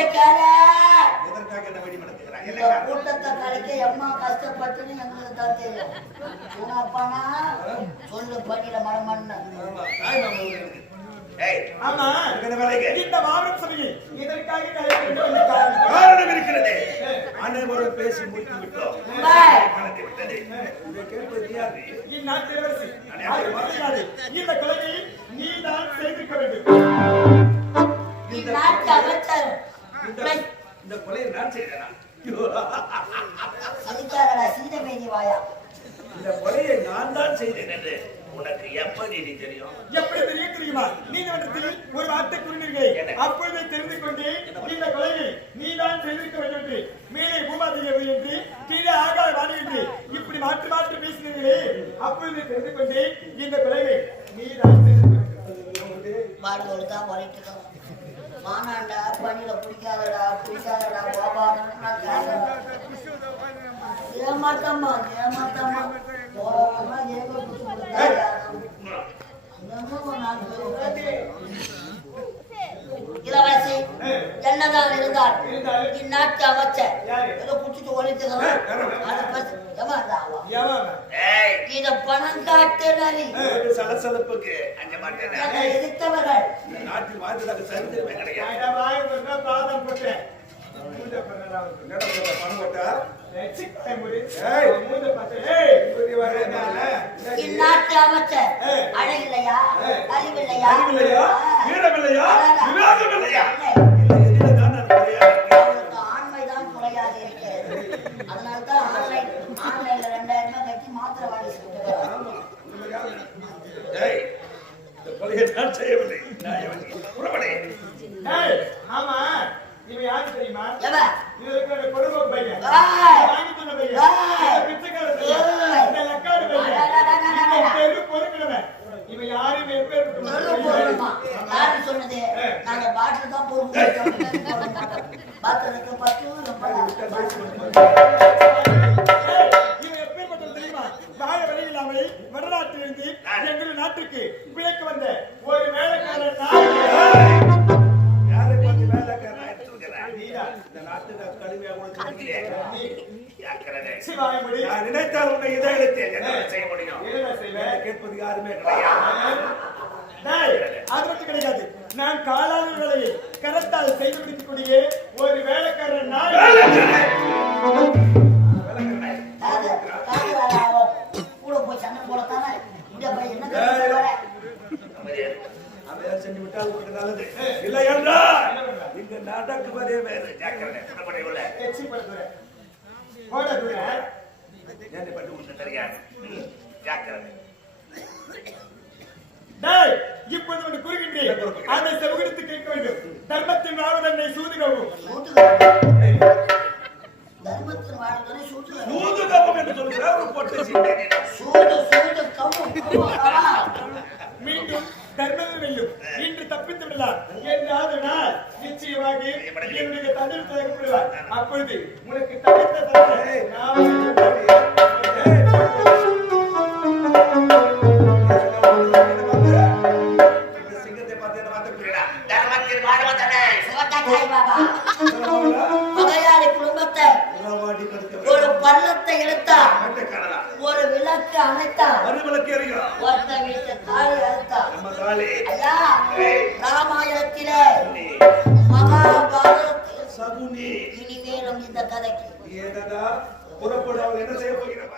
வைக்காத எதற்காக இந்த வெடி மடத்துக்கிறாய் இந்த கூட்டத்தை ஆமா இந்த மாவட்ட சபையை இதற்காக காரணம் இருக்கிறது. அனைவரும் பேசி முடித்து விட்டோம். இந்நாட்டிலரசி இந்த நீ தான் செய்திருக்க வேண்டும். இந்நாட்டு அமைச்சர் இந்த இந்த கொலையை நான் செய்தேனா? ஐயோ, அதுக்காகடா சீதமேதி வாயா. இந்த கொலையை நான் தான் செய்தேன் என்று உனக்கு எப்படி நீ தெரியும்? எப்படி தெரியும் தெரியுமா? நீதிமன்றத்தில் ஒரு வார்த்தை கூறினீர்கள்? அப்பொழுதே தெரிந்து கொண்டு இந்த கொலையை நீதான் செய்திருக்க வேண்டும் என்று மேலே பூமாதேவி என்று கீழே ஆகாய வாணி என்று இப்படி மாற்றி மாற்றி பேசினீர்களே. அப்பொழுதே தெரிந்து கொண்டு இந்த கொலையை நீதான் செய்திருக்க வேண்டும். பாடுவோடு தான். மானாண்டா பணியில பிடிக்காதடா பிடிக்காதடா பாபா ஏமாத்தம்மா ஏமாத்தம்மா. போறவங்க ஏங்க இளவரசி என்னதான் இருந்தால் இந்நாட்டு அமைச்சர் ஏதோ குடிச்சிட்டு ஏய் இத பணம் காட்டு நரி ஒரு சலசலப்புக்கு அஞ்ச மாட்டேன்? எதிர்த்தவர்கள். நாட்டில் வாழ்ந்ததாக சரித்திரமே இந்நாட்டு அமைச்சர். ஏய். அழகில்லையா அறிவில்லையா? அறிவில்லையா? இருக்கிறேன். அவருக்கு ஆண்மைதான் குறையாக இருக்கிறது அதனால்தான் ஆன்லைன் ஆன்லைன்ல ரெண்டாயிரம் ரூபாய் கட்டி மாத்திரை வாங்கி நான் செய்யவில்லை. ஆமா. இவன் யாரு தெரியுமா? பாத்திரத்துக்கு பத்து தெரியுமா வாழ வழி இல்லாமல் வடநாட்டிலிருந்து எங்கள் நாட்டுக்கு பிழைக்க வந்த ஒரு வேலைக்காரன் நான். யாரை இந்த நாட்டுக்கு நினைத்தால் உன்னை இதயத்தை என்ன செய்ய முடியும் செய்வேன் கேட்பது யாருமே கிடையாது அது மட்டும் கிடையாது நான் காலாளர் வேலையை கரத்தால் செய்து முடிக்கக்கூடிய ஒரு வேலைக்காரன் நான் காது காது வேலை கூட போய் சண்டை போடத்தானே இந்த பையன் என்ன கருத்து சொல்றாரு? விட்டால் உங்களுக்கு நல்லது இல்லை என்றால் இங்க நடக்குவதே வேறு ஜாக்கிரதை தெரியாது ஜாக்கிரதை இப்போது கேட்க வேண்டும் தர்மத்தின் ராவதனை சூதுகவும். சூதுக தர்மத்தின் வாழ்ந்தனை சூதுக. சூதுகப்பம் என்று சொல்கிற ஒரு பொட்டு சூது சூது மீண்டும் தர்மம் வெல்லும். இன்று தப்பித்து விடலாம். என்றாவது நாள் நிச்சயமாக என்னுடைய அப்பொழுது உனக்கு தவிர்த்த தந்தை நான் தர்மத்தில் வாழ்வதனை சிவகாத்தாய் பாபா. பகையாளி குடும்பத்தை ஒரு பள்ளத்தை எடுத்தார். ஒரு விளக்கு எறிகிறோம் ஒருத்த வீட்டு தாலி தாலி ஐயா ராமாயணத்திலே மகாபாரதத்தில் சகுனி. இனிமேலும் இந்த கதைக்கு ஏதா புறப்பட என்ன செய்ய போகிறவா